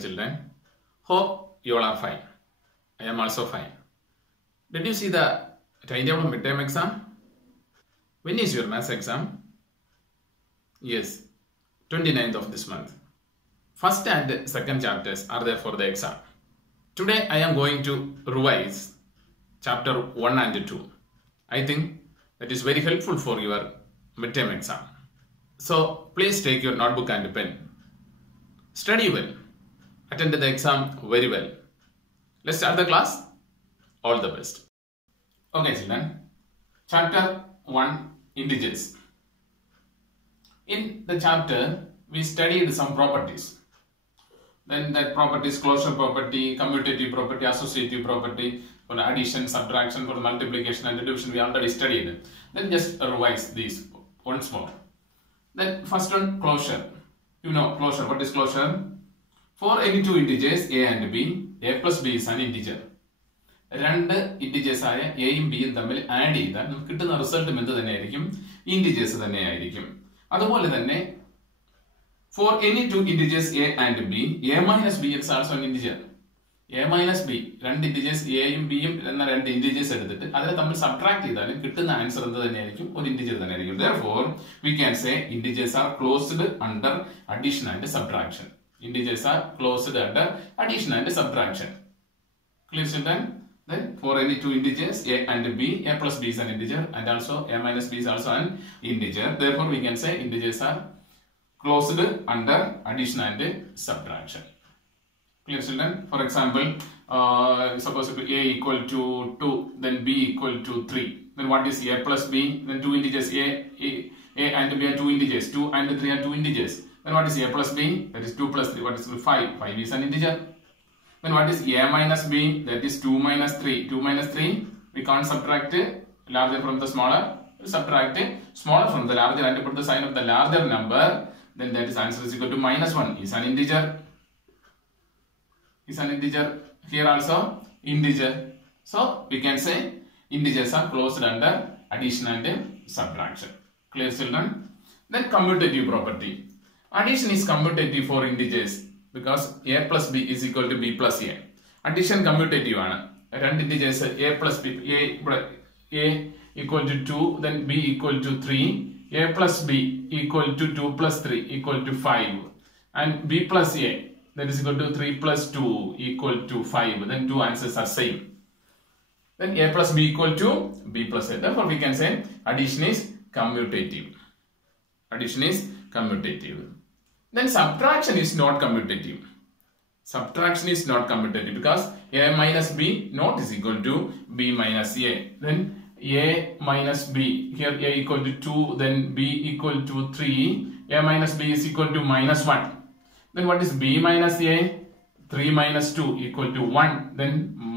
children. Hope you all are fine. I am also fine. Did you see the timetable of midterm exam? When is your maths exam? Yes, 29th of this month. First and second chapters are there for the exam. Today I am going to revise chapter 1 and 2. I think that is very helpful for your midterm exam. So please take your notebook and pen. Study well. Attend the exam very well. Let's start the class. All the best. Okay, children. Chapter 1, Integers. In the chapter, we studied some properties. Then that properties, closure property, commutative property, associative property, for the addition, subtraction, for the multiplication and division, we already studied. Then just revise these once more. Then first one, closure. You know closure. What is closure? For any two integers a and b, a plus b is an integer. രണ്ട് integers ആയ എയും ബിയും തമ്മിൽ add ചെയ്താൽ നമുക്ക് കിട്ടുന്ന റിസൾട്ടും എന്ത് തന്നെയായിരിക്കും? ഇൻറ്റിജേഴ്സ് തന്നെയായിരിക്കും. അതുപോലെ തന്നെ for any two integers a and b, a minus b is also an integer. a minus b, രണ്ട് integers aയും bയും എന്ന രണ്ട് integers എടുത്തിട്ട് അതിനെ തമ്മിൽ സബ്ട്രാക്ട് ചെയ്താലും കിട്ടുന്ന ആൻസർ എന്ത് തന്നെയായിരിക്കും? ഒരു ഇന്റിജർ തന്നെയായിരിക്കും. Therefore, we can say integers are closed under addition and subtraction. Integers are closed under addition and subtraction. Clear, children? Then for any two integers a and b, a plus b is an integer and also a minus b is also an integer. Therefore, we can say integers are closed under addition and subtraction. Clear, children? For example, suppose if a equal to 2, then b equal to 3. Then what is a plus b? Then two integers a and b are two integers. 2 and 3 are two integers. Then what is a plus b? That is 2 plus 3. What is 5? 5 is an integer. Then what is a minus b? That is 2 minus 3. 2 minus 3. We can't subtract larger from the smaller. Subtract smaller from the larger and put the sign of the larger number. Then that is answer is equal to minus 1. Is an integer. Is an integer. Here also integer. So we can say integers are closed under addition and subtraction. Clear, children? Then commutative property. Addition is commutative for integers because a plus b is equal to b plus a. Addition commutative ആണ്. രണ്ട് integers a plus b, a equal to 2, then b equal to 3, a plus b equal to 2 plus 3 equal to 5, and b plus a, that is equal to 3 plus 2 equal to 5. Then two answers are same. Then a plus b equal to b plus a. Therefore, we can say addition is commutative. Addition is commutative. Then subtraction is not commutative. Subtraction is not commutative because a minus b not is equal to b minus a. Then a minus b, here a equal to 2, then b equal to 3, a minus b is equal to minus 1. Then what is b minus a? 3 minus 2 equal to 1. Then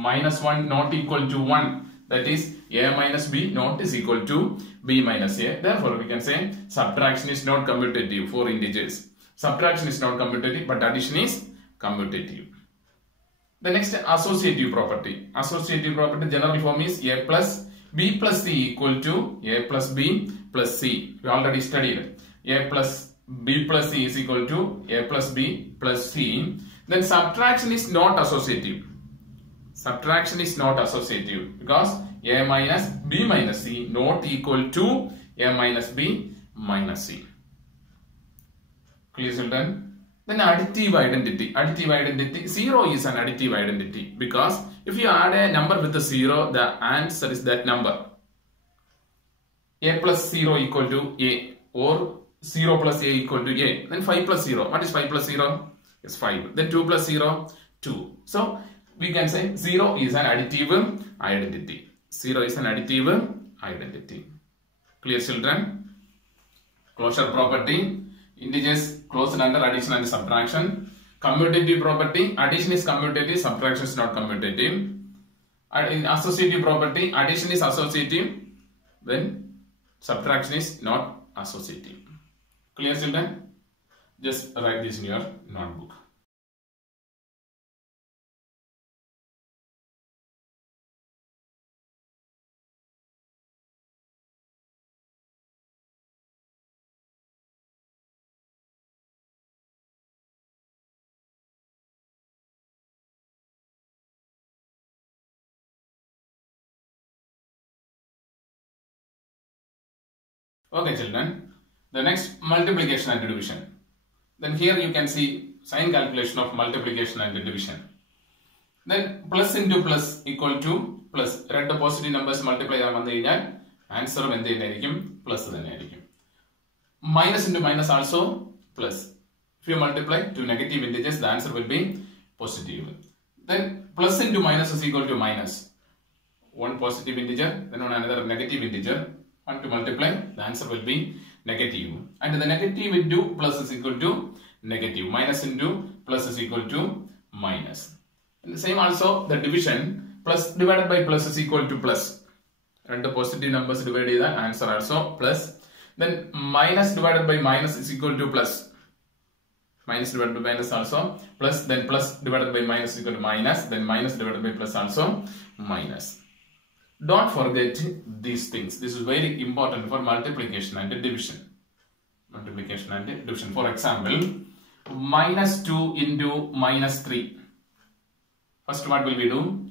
minus 1 not equal to 1. That is a minus b not is equal to b minus a. Therefore, we can say subtraction is not commutative for integers. Subtraction is not commutative, but addition is commutative. The next, associative property. Associative property general form is a plus b plus c equal to a plus b plus c. We already studied. A plus b plus c is equal to a plus b plus c. Then subtraction is not associative. Subtraction is not associative because a minus b minus c not equal to a minus b minus c. Clear, children? Then additive identity. Additive identity. 0 is an additive identity because if you add a number with a 0, the answer is that number. A plus 0 equal to a or 0 plus a equal to a. Then 5 plus 0. What is 5 plus 0? It's 5. Then 2 plus 0, 2. So we can say 0 is an additive identity. 0 is an additive identity. Clear, children? Closure property. Integers closed under addition and subtraction. Commutative property. Addition is commutative, subtraction is not commutative. In associative property, addition is associative, then subtraction is not associative. Clear, children? Just write this in your notebook. Okay children, the next multiplication and division. Then here you can see sign calculation of multiplication and division. Then plus into plus equal to plus. Red positive numbers multiply answer plus. Minus into minus also plus. If you multiply two negative integers, the answer will be positive. Then plus into minus is equal to minus. One positive integer, then on another negative integer. One to multiply, the answer will be negative. And the negative into plus is equal to negative. Minus into plus is equal to minus. And the same also the division, plus divided by plus is equal to plus. And the positive numbers divided, the answer also plus. Then minus divided by minus is equal to plus. Minus divided by minus also plus. Then plus divided by minus is equal to minus. Then minus divided by plus also minus. Don't forget these things. This is very important for multiplication and division. Multiplication and division. For example, minus 2 into minus 3. First, what will we do?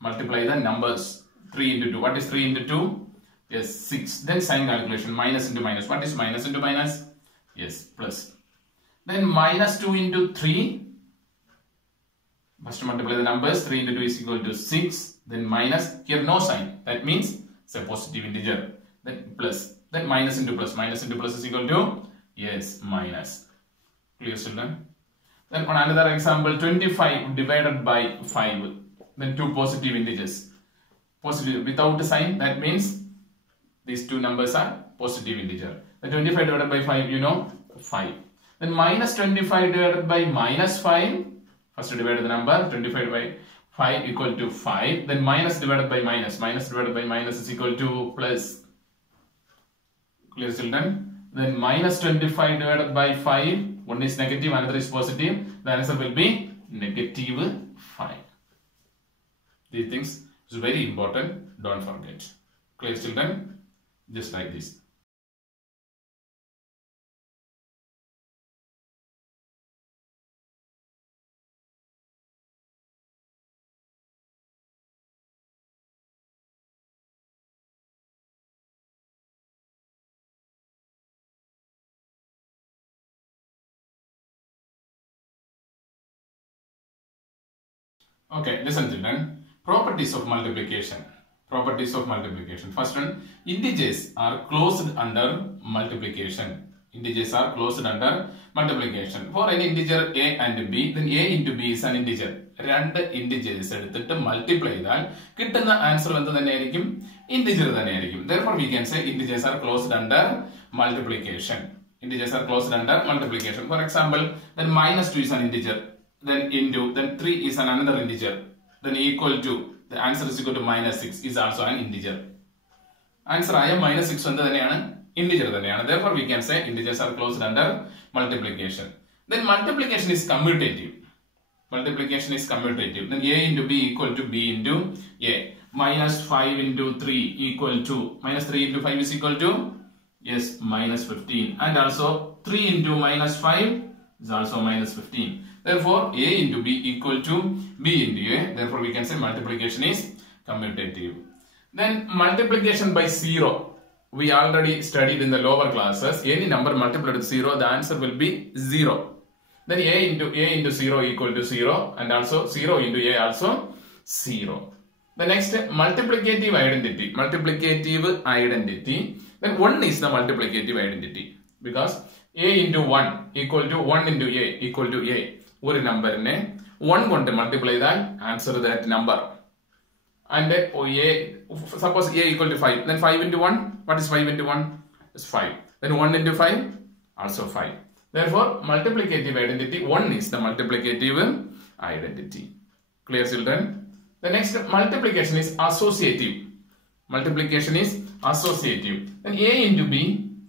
Multiply the numbers. 3 into 2. What is 3 into 2? Yes, 6. Then sign calculation. Minus into minus. What is minus into minus? Yes, plus. Then minus 2 into 3. First multiply the numbers. 3 into 2 is equal to 6. Then minus. Here no sign. That means it's a positive integer. Then plus. Then minus into plus. Minus into plus is equal to? Yes, minus. Clear children? Then on another example, 25 divided by 5. Then two positive integers. Positive without a sign. That means these two numbers are positive integer. Then 25 divided by 5, you know, 5. Then minus 25 divided by minus 5. First divide the number. 25 by 5 equal to 5. Then minus divided by minus. Minus divided by minus is equal to plus. Clear children? Then minus 25 divided by 5. One is negative, another is positive. The answer will be negative 5. These things is very important. Don't forget. Clear children? Just like this. Okay, listen children. Properties of multiplication. Properties of multiplication. First one, integers are closed under multiplication. Integers are closed under multiplication. For any integer a and b, then a into b is an integer. രണ്ട് integers എടുത്തിട്ട് multiply ചെയ്താൽ കിട്ടുന്ന answer എന്ത് തന്നെയായിരിക്കും? Integer തന്നെയായിരിക്കും. Therefore we can say integers are closed under multiplication. Integers are closed under multiplication. For example, then minus 2 is an integer. Then into, then 3 is another integer. Then equal to, the answer is equal to minus 6 is also an integer. Answer I am minus 6 on the integer. Therefore we can say integers are closed under multiplication. Then multiplication is commutative. Multiplication is commutative. Then a into b equal to b into a. Minus 5 into 3 equal to, minus 3 into 5 is equal to, yes, minus 15. And also 3 into minus 5 is also minus 15. Therefore, a into b equal to b into a. Therefore, we can say multiplication is commutative. Then multiplication by 0. We already studied in the lower classes. Any number multiplied with 0, the answer will be 0. Then a into 0 equal to 0. And also 0 into a also 0. The next, multiplicative identity. Multiplicative identity. Then 1 is the multiplicative identity. Because a into 1 equal to 1 into a equal to a. One number in 1 going to multiply that, answer that number. And suppose a equal to 5. Then 5 into 1. What is 5 into 1? It's 5. Then 1 into 5. Also 5. Therefore, multiplicative identity, 1 is the multiplicative identity. Clear children? The next multiplication is associative. Multiplication is associative. Then a into b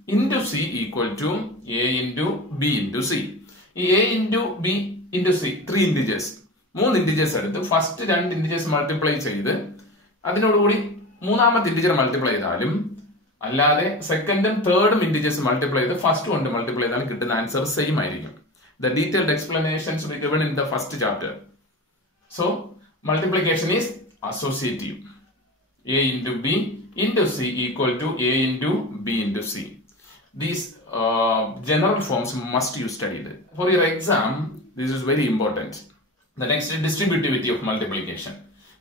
into c equal to a into b into c. A into b into c, 3 integers. 3 integers എടുത്ത് first 2 integers multiply ചെയ്ത് അതിനോടുകൂടി മൂന്നാമത്തെ integer multiply ചെയ്താലും അല്ലാതെ സെക്കൻഡും തേർഡും integers multiply ചെയ്ത് first കൊണ്ട് multiply ചെയ്താലും കിട്ടുന്ന ആൻസർ സെയിം ആയിരിക്കും. The detailed explanations will be given in the first chapter. So, multiplication is associative. A into b into c equal to a into b into c. these general forms must you study it. For your exam, this is very important. The next is distributivity of multiplication.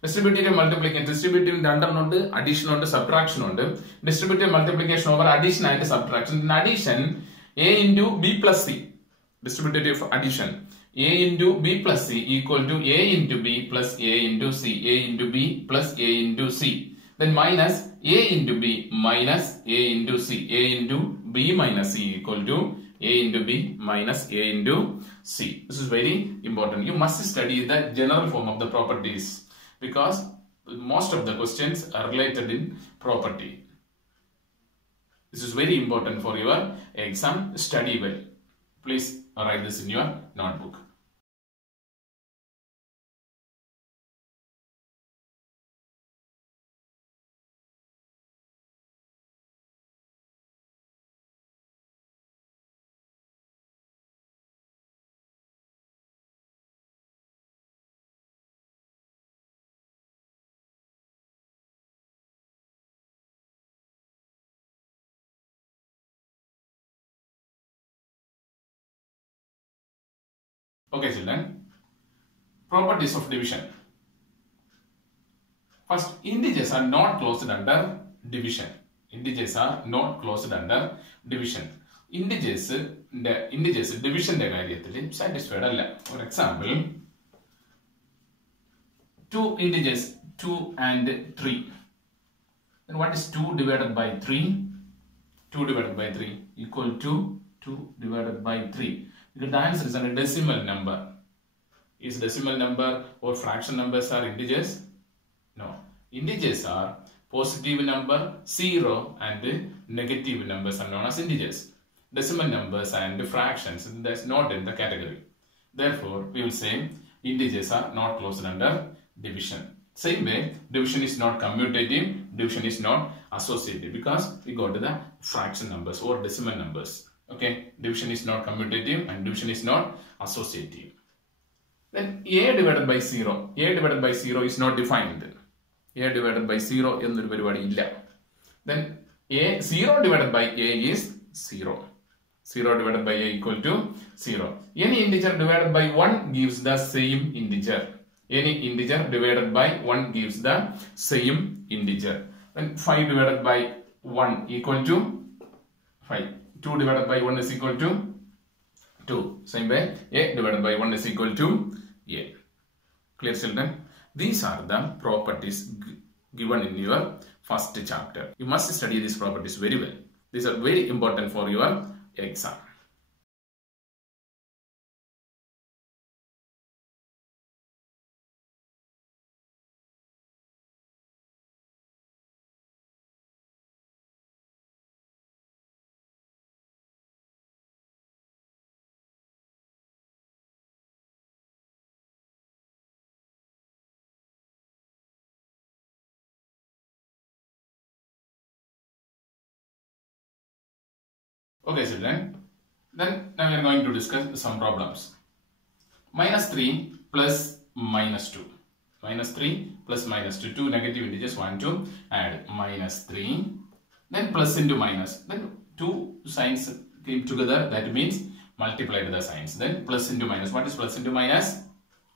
Distributive multiplication, distributive under addition and subtraction under distributive multiplication over addition and subtraction. In addition, a into b plus c. Distributive addition, a into b plus c equal to a into b plus a into c. A into b plus a into c. Then minus a into b minus a into c. A into b minus c equal to a into b minus a into c. This is very important. You must study the general form of the properties, because most of the questions are related in property. This is very important for your exam. Study well. Please write this in your notebook. Okay, children. Properties of division. First, integers are not closed under division. Integers are not closed under division. Integers division satisfied. For example, two integers 2 and 3. Then what is 2 divided by 3? 2 divided by 3 equal to 2 divided by 3. The answer is a decimal number. Is decimal number or fraction numbers are integers? No. Integers are positive number, 0, and negative numbers are known as integers. Decimal numbers and fractions, that's not in the category. Therefore, we will say integers are not closed under division. Same way, division is not commutative, division is not associative, because we go to the fraction numbers or decimal numbers. Okay, division is not commutative and division is not associative. Then a divided by 0. A divided by 0 is not defined. A divided by 0 എന്നൊരു പരിപാടി ഇല്ല. Then a 0 divided by a is 0. 0 divided by a equal to 0. Any integer divided by 1 gives the same integer. Any integer divided by 1 gives the same integer. Then 5 divided by 1 equal to 5. 2 divided by 1 is equal to 2. Same way, a divided by 1 is equal to a. Clear, children? These are the properties given in your first chapter. You must study these properties very well. These are very important for your exam. Okay, children. Then now we are going to discuss some problems. Minus 3 plus minus 2. Minus 3 plus minus 2. Two negative integers, 1, 2. Add minus 3. Then plus into minus. Then two signs came together. That means multiplied the signs. Then plus into minus. What is plus into minus?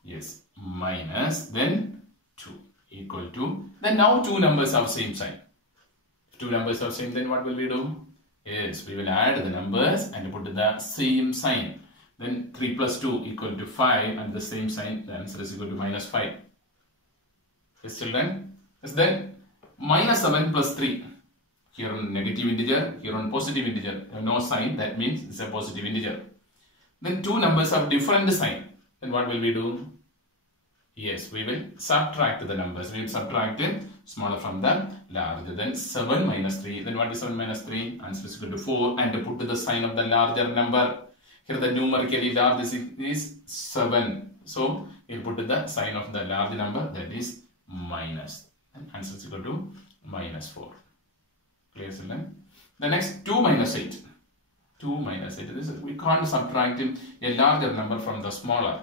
Yes, minus. Then 2 equal to. Then now two numbers have same sign. If two numbers have same, then what will we do? Yes, we will add the numbers and put the same sign. Then 3 plus 2 equal to 5 and the same sign, the answer is equal to minus 5. Yes, children? Yes, then minus 7 plus 3. Here on negative integer, here on positive integer. No sign, that means it's a positive integer. Then two numbers have different sign. Then what will we do? Yes, we will subtract the numbers. We will subtract smaller from the larger. Then 7 minus 3. Then what is 7 minus 3? Answer is equal to 4. And to put the sign of the larger number. Here the numerically large is 7. So you put the sign of the large number, that is minus. And answer is equal to minus 4. Clear, children? The next 2 minus 8. 2 minus 8. This is, we can't subtract a larger number from the smaller.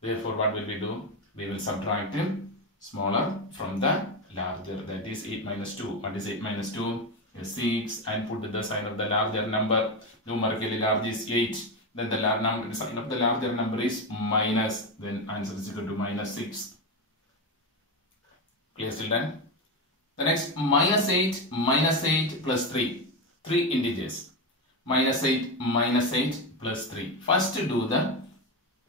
Therefore, what will we do? We will subtract smaller from the larger. That is 8 minus 2. What is 8 minus 2? 6 and put the sign of the larger number. Numerically large is 8. Then the sign of the larger number is minus. Then answer is equal to minus 6. Clear, children? The next, minus 8 plus 3. 3 integers. Minus 8 plus 3. First do the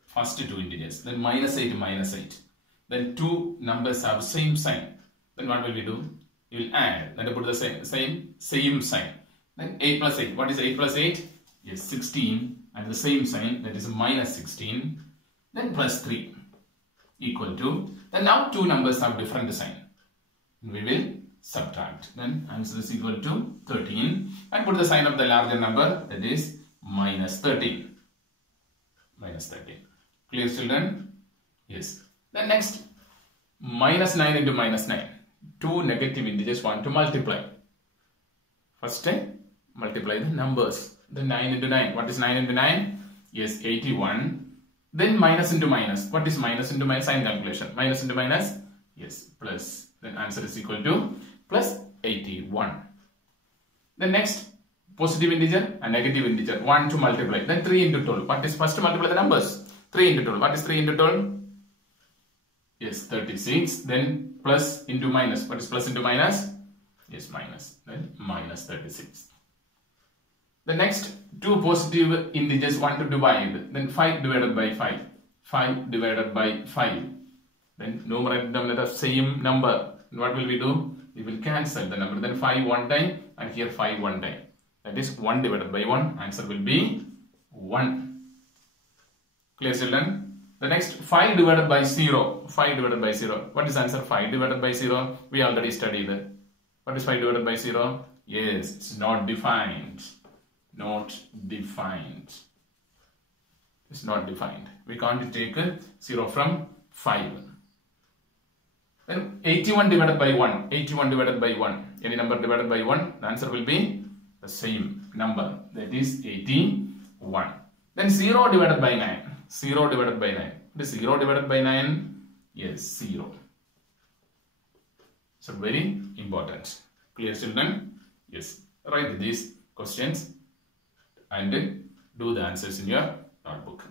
first two integers. Then minus 8. Then two numbers have same sign. Then what will we do? You will add. Then put the same sign. Then 8 plus 8. What is 8 plus 8? Yes, 16. And the same sign, that is minus 16. Then plus 3 equal to. Then now two numbers have different sign. We will subtract. Then answer is equal to 13. And put the sign of the larger number, that is minus 13. Minus 13. Clear, children? Yes. Then next, minus 9 into minus 9. Two negative integers want to multiply. First time, multiply the numbers. Then 9 into 9. What is 9 into 9? Yes, 81. Then minus into minus. What is minus into minus? Sign calculation. Minus into minus? Yes, plus. Then answer is equal to plus 81. Then next, positive integer and negative integer want to multiply. Then 3 into 12. What is first to multiply the numbers? 3 into 12. What is 3 into 12? Yes, 36. Then plus into minus. What is plus into minus? Yes, minus. Then minus 36. The next, two positive integers want to divide. Then 5 divided by 5. 5 divided by 5. Then numerator and denominator same number. And what will we do? We will cancel the number. Then 5 one time and here 5 one time. That is 1 divided by 1. Answer will be 1. Clear, children? The next, 5 divided by 0. 5 divided by 0. What is answer? 5 divided by 0. We already studied. What is 5 divided by 0? Yes, it's not defined. Not defined. It's not defined. We can't take 0 from 5. Then 81 divided by 1. 81 divided by 1. Any number divided by 1, the answer will be the same number. That is 81. Then 0 divided by 9. 0 divided by 9. What is 0 divided by 9? Yes, 0. So very important. Clear, children? Yes. Write these questions and do the answers in your notebook.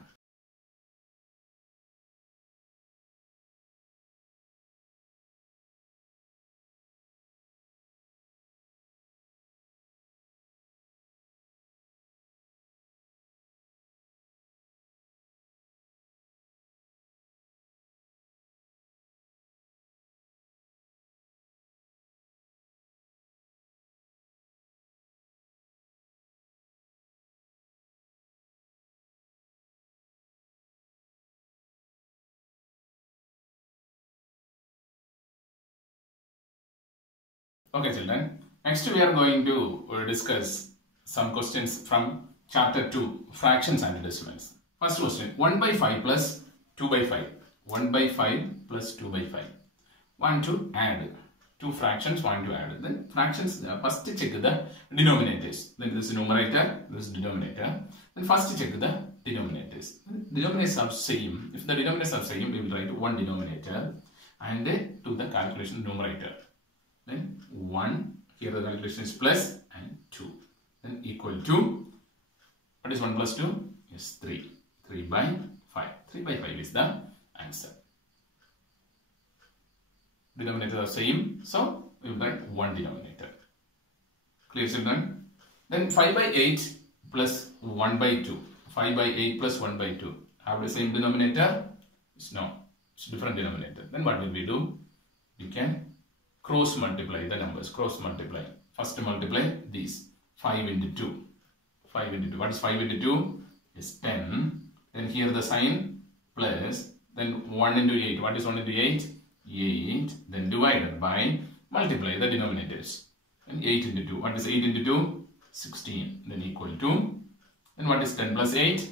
Okay, children. Next we are going to discuss some questions from chapter 2, fractions and decimals. First question, 1 by 5 plus 2 by 5. 1 by 5 plus 2 by 5. Want to add. Two fractions want to add. Then fractions, first check the denominators. Then this is numerator, this is denominator. Then first check the denominators. Denominators are same. If the denominators are same, we will write one denominator and do the calculation numerator. Then 1, here the calculation is plus and 2. Then equal to, what is 1 plus 2? Is 3. 3 by 5. 3 by 5 is the answer. Denominators are same, so we will write one denominator. Clear, children? Then 5 by 8 plus 1 by 2. 5 by 8 plus 1 by 2. Have the same denominator? No, it's different denominator. Then what will we do? We can cross multiply the numbers. Cross multiply. First multiply these. 5 into 2. 5 into 2. What is 5 into 2? Is 10. Then here the sign plus. Then 1 into 8. What is 1 into 8? 8. Then divided by, multiply the denominators. And 8 into 2. What is 8 into 2? 16. Then equal to. Then what is 10 plus 8?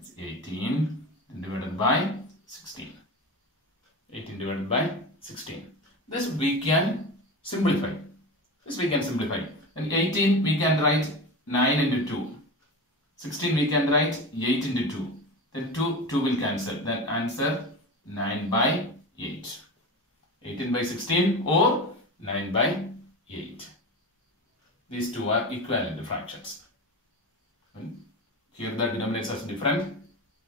It's 18. Then divided by 16. 18 divided by 16. This we can simplify. And 18 we can write 9 into 2. 16 we can write 8 into 2. Then 2 will cancel. Then answer 9 by 8. 18 by 16 or 9 by 8. These two are equivalent fractions. Here the denominators are different.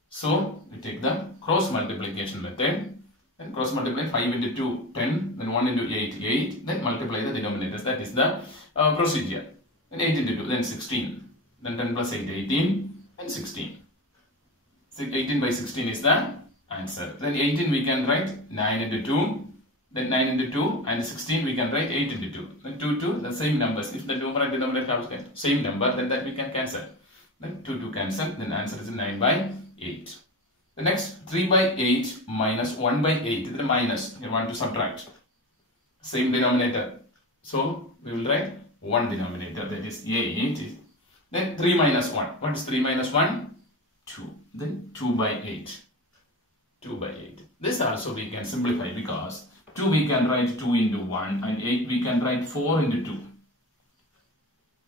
So we take the cross multiplication method. Then cross multiply 5 into 2, 10. Then 1 into 8, 8. Then multiply the denominators. That is the procedure. Then 8 into 2, then 16. Then 10 plus 8, 18. And 16. So 18 by 16 is the answer. Then 18 we can write 9 into 2. Then 9 into 2 and 16 we can write 8 into 2. Then 2, the same numbers. If the numerator and denominator have the same number, then that we can cancel. Then 2 cancel. Then answer is 9 by 8. The next 3 by 8 minus 1 by 8. The minus. You want to subtract. Same denominator. So we will write 1 denominator. That is 8. Then 3 minus 1. What is 3 minus 1? 2. Then 2 by 8. 2 by 8. This also we can simplify because 2 we can write 2 into 1 and 8 we can write 4 into 2.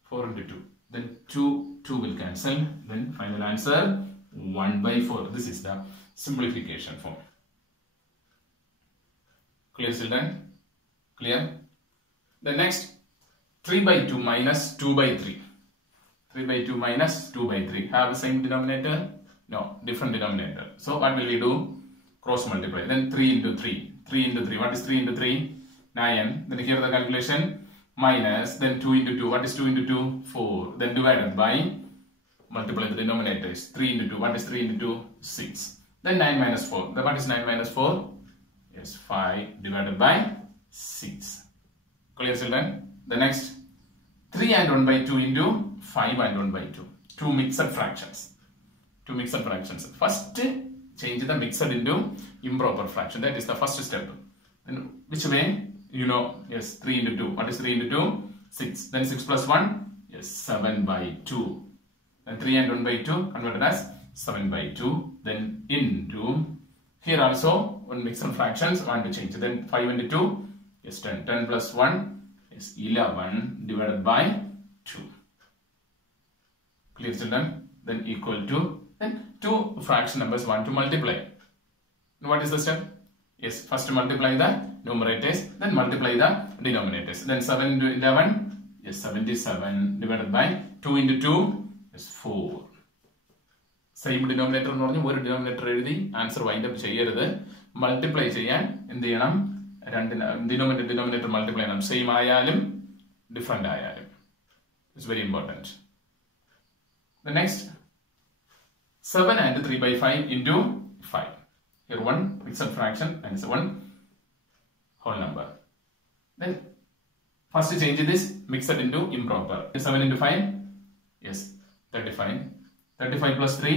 4 into 2. Then 2 will cancel. Then final answer 1 by 4. This is the simplification form. Clear children? Clear? The next 3 by 2 minus 2 by 3. 3 by 2 minus 2 by 3. Have the same denominator? No, different denominator. So what will we do? Cross multiply. Then 3 into 3. 3 into 3. What is 3 into 3? 9. Then here the calculation. Minus. Then 2 into 2. What is 2 into 2? 4. Then divided by. Multiply the denominators. 3 into 2. What is 3 into 2? 6. Then 9 minus 4. Then what is 9 minus 4? Yes, 5 divided by 6. Clear children? The next 3 and 1 by 2 into 5 and 1 by 2. Two mixed fractions. Two mixed fractions. First, change the mixed into improper fraction. That is the first step. Then which way? You know, yes, 3 into 2. What is 3 into 2? 6. Then 6 plus 1? Yes, 7 by 2. Then 3 and 1 by 2 converted as 7 by 2. Then into, here also, one mixed fractions, want to change. Then 5 into 2 is 10. 10 plus 1 is 11 divided by 2. Clear children? Then equal to, then two fraction numbers want to multiply. What is the step? Yes, first multiply the numerators, then multiply the denominators. Then 7 into 11 is 77 divided by 2 into 2 is 4. Same denominator എന്ന് പറഞ്ഞു ഒരു denominator എഴുതി answer wind up ചെയ്യരുത്. Multiply ചെയ്യാൻ എന്ത് ചെയ്യണം? രണ്ട് denominator multiply ചെയ്യണം. സെയിം ആയാലും ഡിഫറെന്റ് ആയാലും. It's very important. The next 7 and 3 by 5 into 5. Here one mixed fraction and it's one whole number. Then first change this mixed into improper. 7 into 5, yes, 35. 35 plus 3,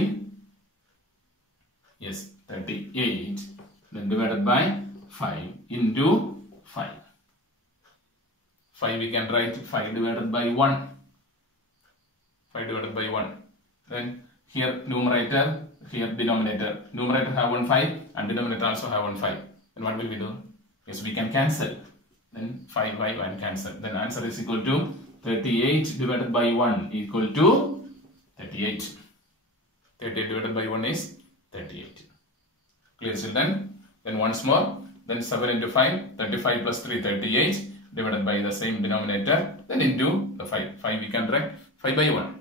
yes, 38. Then divided by 5 into 5. 5 we can write 5 divided by 1. 5 divided by 1. Then here numerator, here denominator. Numerator have 1 5 and denominator also have 1 5. Then what will we do? Yes, we can cancel. Then 5 5 and cancel. Then answer is equal to 38 divided by 1 equal to 38. 38 divided by 1 is 38. Clear children? Then once more. Then 7 into 5, 35 plus 3, 38 divided by the same denominator. Then into the 5. 5 we can write 5 by 1.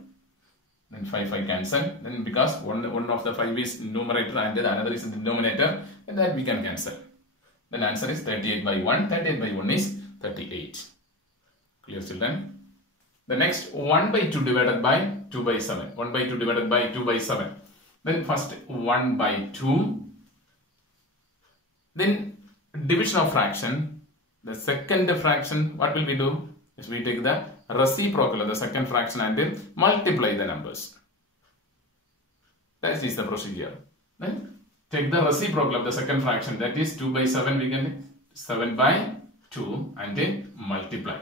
Then 5 5 cancel. Then because one of the 5 is numerator and the another is in the denominator, then that we can cancel. Then answer is 38 by 1. 38 by 1 is 38. Clear children? The next 1 by 2 divided by 2 by 7. 1 by 2 divided by 2 by 7. Then first 1 by 2. Then division of fraction. The second fraction, what will we do? Is we take the reciprocal of the second fraction and multiply the numbers. That is the procedure. Then take the reciprocal of the second fraction, that is 2 by 7, we can 7 by 2 and then multiply.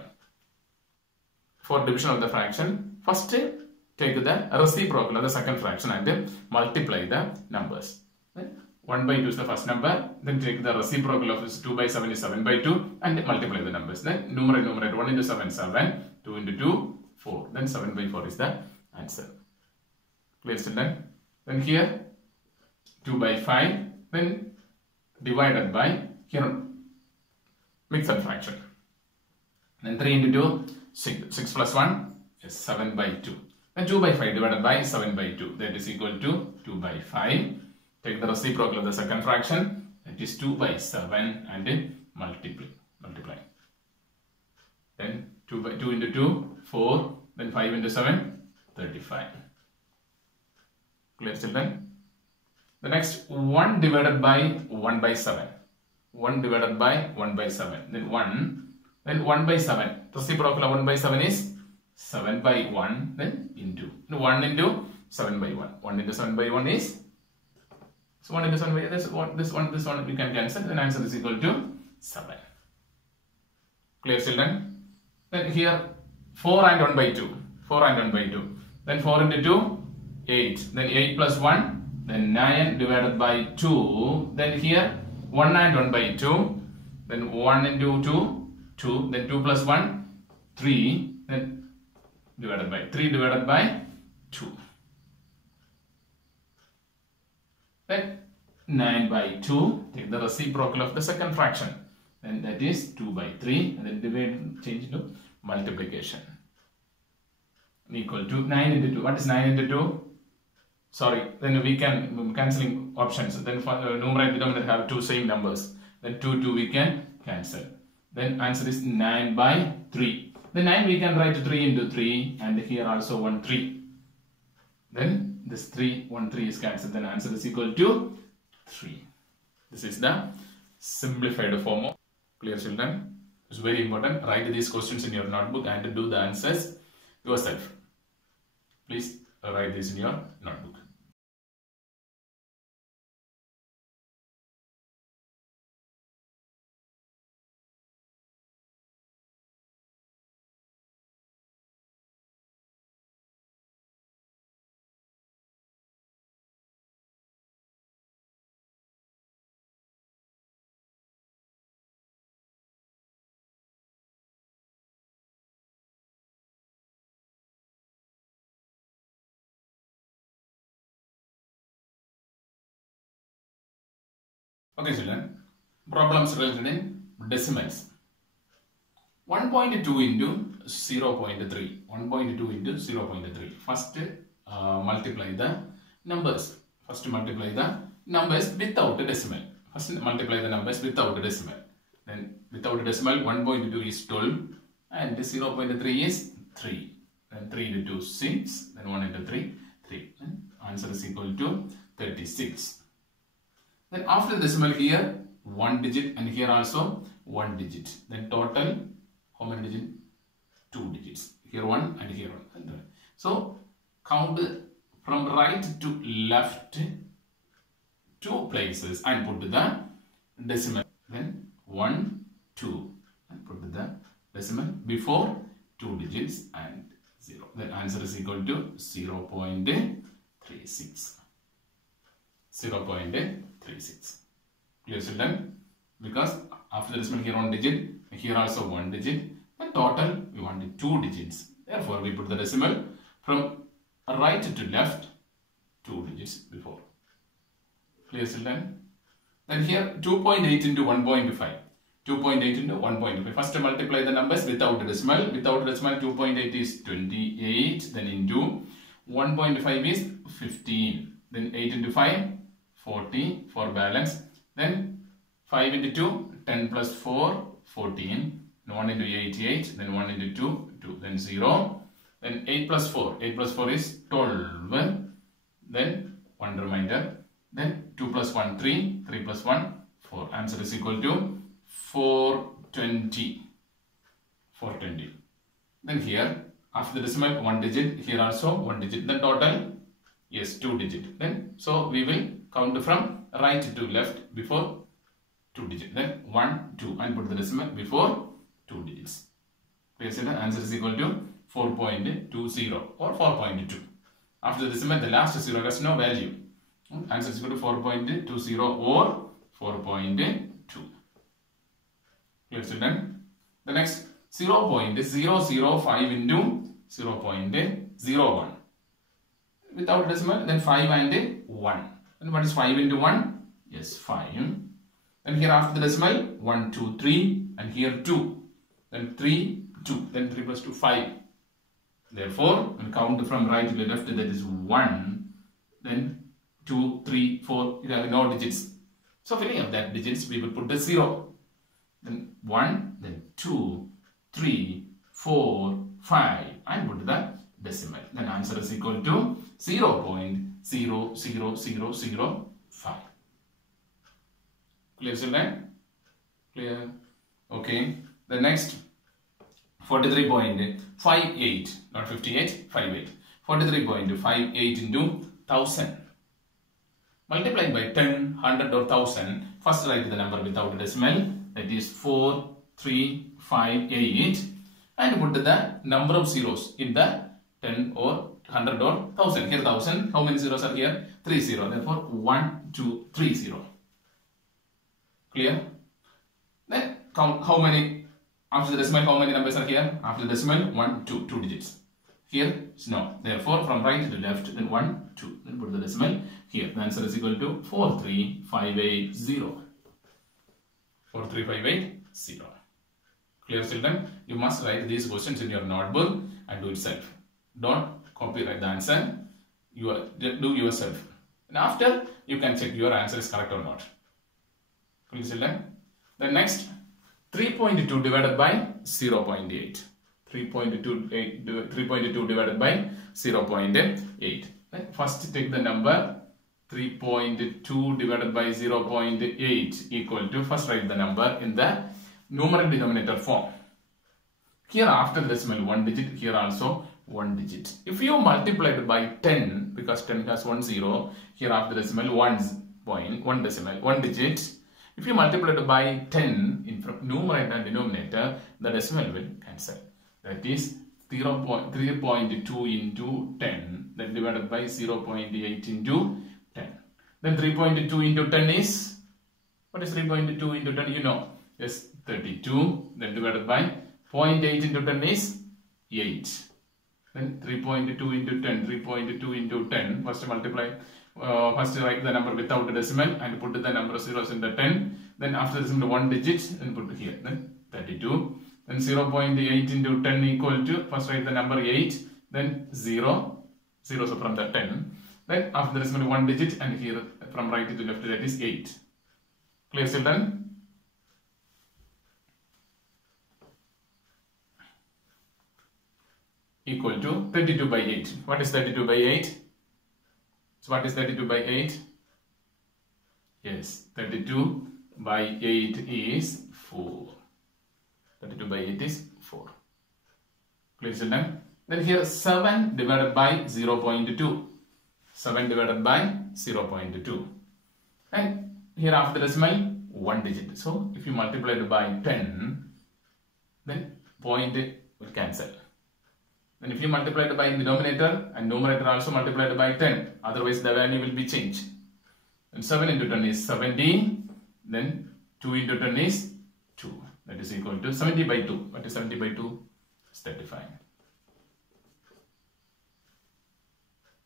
For division of the fraction, first take the reciprocal of the second fraction and then multiply the numbers. Then 1 by 2 is the first number, then take the reciprocal of this 2 by 7 is 7 by 2 and multiply the numbers. Then numerator 1 into 7, 7, 2 into 2, 4. Then 7 by 4 is the answer. Clear children? Then here 2 by 5, then divided by here mixed fraction. Then 3 into 2, 6 plus 1 is 7 by 2. Then 2 by 5 divided by 7 by 2. That is equal to 2 by 5. Take the reciprocal of the second fraction. That is 2 by 7 and multiply. Then 2 into 2, 4. Then 5 into 7, 35. Clear children? The next 1 divided by 1 by 7. 1 divided by 1 by 7. Then 1 by 7. Reciprocal of 1 by 7 is 7 by 1. Then into 1 into 7 by 1. 1 into 7 by 1 is, so 1 into 7 by this one we can cancel. Then answer is equal to 7. Clear children? Then here 4 and 1 by 2. 4 and 1 by 2. Then 4 into 2, 8. Then 8 plus 1. Then 9 divided by 2. Then here 1 and 1 by 2. Then 1 into 2, 2. Then 2 plus 1, 3. Then divided by 3 divided by 2. Then 9 by 2. Take the reciprocal of the second fraction. Then that is 2 by 3. And then divide, change to multiplication. Equal to 9 into 2. What is 9 into 2? Sorry, then we can cancelling options. Then for numerator and denominator have two same numbers. Then 2 we can cancel. Then answer is 9 by 3. Then 9 we can write 3 into 3 and here also 1 3. Then this 3, 1 3 is cancelled. Then answer is equal to 3. This is the simplified form of. Clear children? It's very important. Write these questions in your notebook and do the answers yourself. Please write this in your notebook. Okay children, problems related in decimals. 1.2 into 0.3. 1.2 into 0.3. First multiply the numbers. First multiply the numbers without a decimal. First multiply the numbers without a decimal. Then without a decimal 1.2 is 12 and 0.3 is 3. Then 3 into 2 6. Then 1 into 3 3. Then answer is equal to 36. Then after the decimal here 1 digit and here also 1 digit. Then total how many digits? 2 digits. Here 1 and here 1. So count from right to left 2 places and put the decimal. Then 1 2 and put the decimal before 2 digits and 0. Then answer is equal to 0.36. 0.36. Clear children? Because after the decimal here 1 digit, here also 1 digit, and total we wanted 2 digits. Therefore we put the decimal from right to left 2 digits before. Clear children? Then here 2.8 into 1.5. 2.8 into 1.5. First multiply the numbers without a decimal. Without a decimal 2.8 is 28. Then into 1.5 is 15. Then 8 into 5, 40 for balance. Then 5 into 2, 10 plus 4, 14. Then 1 into 8, 8. Then 1 into 2, 2. Then 0. Then 8 plus 4. 8 plus 4 is 12. Then 1 reminder. Then 2 plus 1, 3. 3 plus 1, 4. Answer is equal to 420. 420. Then here, after the decimal, 1 digit. Here also 1 digit. Then total, yes, 2 digit. Then, so we will count from right to left before 2 digit. Then 1, 2 and put the decimal before 2 digits. The answer is equal to 4.20 or 4.2. After the decimal, the last 0 has no value. Answer is equal to 4.20 or 4.2. Clear children? The next 0.005 into 0.01. Without decimal, then 5 and 1. And what is 5 into 1? Yes, 5. Then here after the decimal, 1, 2, 3 and here 2. Then 3 2. Then 3 plus 2, 5. Therefore, when count from right to left, that is 1. Then 2, 3, 4, you have no digits. So, if any of that digits, we will put the 0. Then 1, then 2, 3, 4, 5, and put the decimal. Then answer is equal to 0.00005. Clear, children? Clear? Okay. The next 43.58, not 58, 58. 43.58 into 1000. Multiplied by 10, 100 or 1000. First write the number without a decimal. That is 4358. And put the number of zeros in the 10 or 100 or 1000. Here 1000. How many zeros are here? 3 0. Therefore 1, 2, 3 0. Clear? Then count how many, after the decimal, how many numbers are here? After the decimal, 1, 2, 2 digits. Here, no. Therefore, from right to left, then 1, 2. Then put the decimal here. The answer is equal to 43580. 43580. Clear, children? You must write these questions in your notebook and do it self. Don't copyright the answer. Do yourself. And after, you can check your answer is correct or not. Clear, children? The next, 3.2 divided by 0.8. 3.2 divided by 0.8. Then first take the number 3.2 divided by 0.8 equal to, first write the number in the numerator denominator form. Here after decimal 1 digit, here also 1 digit. If you multiply it by 10, because 10 has 1 0, here after decimal 1 decimal, 1 digit. If you multiply it by 10 in numerator and denominator, the decimal will cancel. That is 3.2 into 10, then divided by 0.8 into 10. Then 3.2 into 10 is, what is 3.2 into 10? You know, yes, 32. Then divided by 0.8 into 10 is 8. Then 3.2 into 10, 3.2 into 10. First multiply, first write the number without a decimal and put the number of zeros in the 10. Then after decimal 1 digit and put here. Then 32. Then 0.8 into 10 equal to, first write the number 8. Then 0. Zeros from the 10. Then after the decimal 1 digit and here from right to left, that is 8. Clear, children? Equal to 32 by 8. What is 32 by 8? So what is 32 by 8? Yes, 32 by 8 is 4. 32 by 8 is 4. Clear, children? Then here 7 divided by 0.2. 7 divided by 0.2. And here after the decimal 1 digit. So if you multiply it by 10, then point will cancel. Then if you multiply it by denominator and numerator also multiply it by 10, otherwise the value will be changed. And 7 into 10 is 70, then 2 into 10 is 2. That is equal to 70 by 2. What is 70 by 2? It's 35.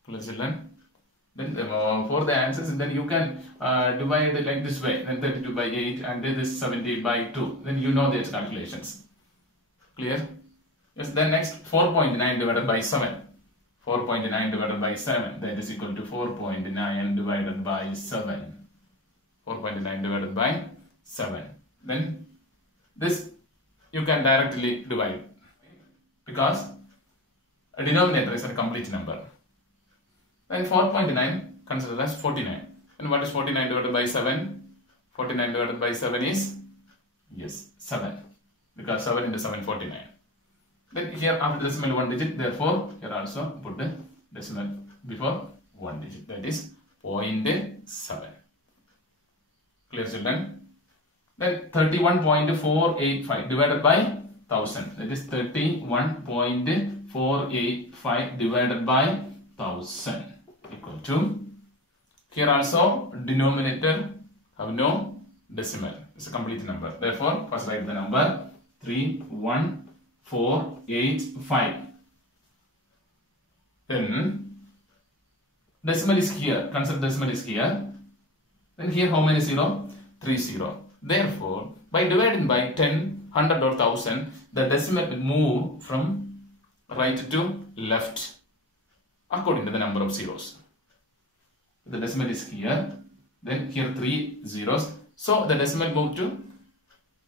Clear, children? Then for the answers, then you can divide it like this way. Then 32 by 8 and this is 70 by 2. Then you know these calculations. Clear? Yes, then next 4.9 divided by 7. 4.9 divided by 7. That is equal to 4.9 divided by 7. 4.9 divided by 7. Then this you can directly divide because a denominator is a complete number. Then 4.9 considered as 49. And what is 49 divided by 7? 49 divided by 7 is, yes, 7. Because 7 into 7, 49. Then here after decimal 1 digit, therefore here also put the decimal before 1 digit. That is 0.7. Clear, children? Then 31.485 divided by 1000. That is 31.485 divided by 1000 equal to, here also denominator have no decimal. It's a complete number. Therefore, first write the number 31485. Then decimal is here. Consider decimal is here. Then here how many 0? 3 0. Therefore, by dividing by 10, 100 or 1000, the decimal will move from right to left according to the number of zeros. The decimal is here, then here 3 zeros. So the decimal moved to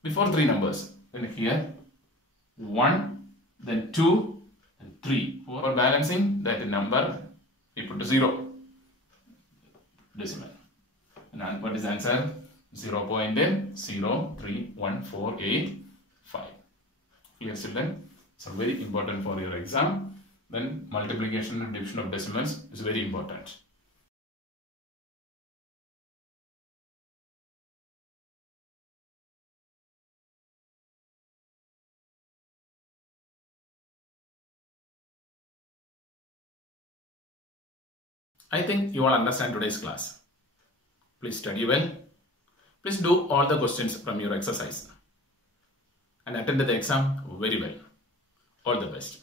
before 3 numbers. Then here 1, then 2, and 3. For balancing that number, we put to 0 decimal. And what is the answer? 0.03148. Clear, children? So very important for your exam. Then multiplication and division of decimals is very important. I think you all understand today's class. Please study well. Please do all the questions from your exercise and attend the exam very well. All the best.